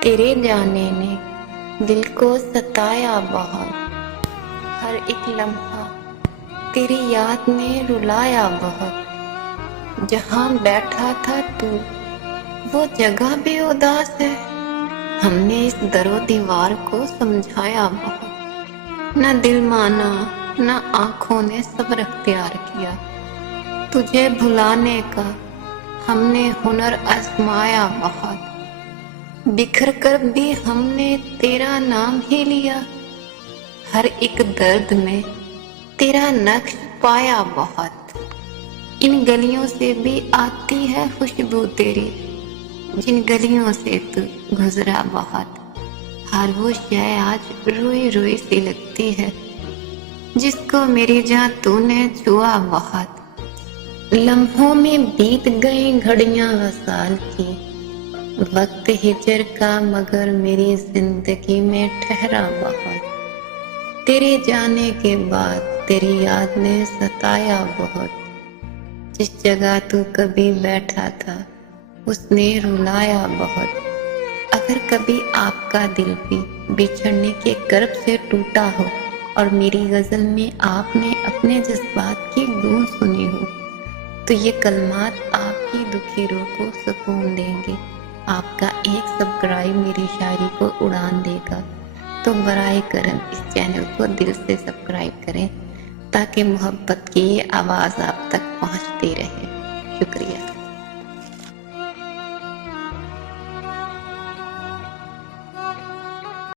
تیرے جانے نے دل کو ستایا بہت، ہر ایک لمحہ تیری یاد نے رلایا بہت۔ جہاں بیٹھا تھا تو وہ جگہ بھی اداس ہے، ہم نے اس در و دیوار کو سمجھایا بہت۔ نہ دل مانا نہ آنکھوں نے صبر اختیار کیا، تجھے بھلانے کا ہم نے ہنر آزمایا بہت۔ بکھر کر بھی ہم نے تیرا نام ہی لیا، ہر ایک درد میں تیرا نقش پایا بہت۔ ان گلیوں سے بھی آتی ہے خوشبو تیری، جن گلیوں سے تو گزرا بہت۔ ہر وہ شے آج روئی روئی سی لگتی ہے، جس کو میری جاں تو نے چھوا بہت۔ لمحوں میں بیت گئیں گھڑیاں وصال کی، وقت ہجر کا مگر میری زندگی میں ٹھہرا بہت۔ تیرے جانے کے بعد تیری یاد نے ستایا بہت، جس جگہ تو کبھی بیٹھا تھا اس نے رلایا بہت۔ اگر کبھی آپ کا دل بھی بچھڑنے کے کرب سے ٹوٹا ہو اور میری غزل میں آپ نے اپنے جذبات کی گونج سنی ہو، تو یہ کلمات آپ کی دکھی روح کو سکون دیں گے۔ آپ کا ایک سبسکرائب میری شاعری کو اڑان دے گا، تو برائے کرم اس چینل کو دل سے سبسکرائب کریں تاکہ محبت کی یہ آواز آپ تک پہنچتی رہے۔ شکریہ۔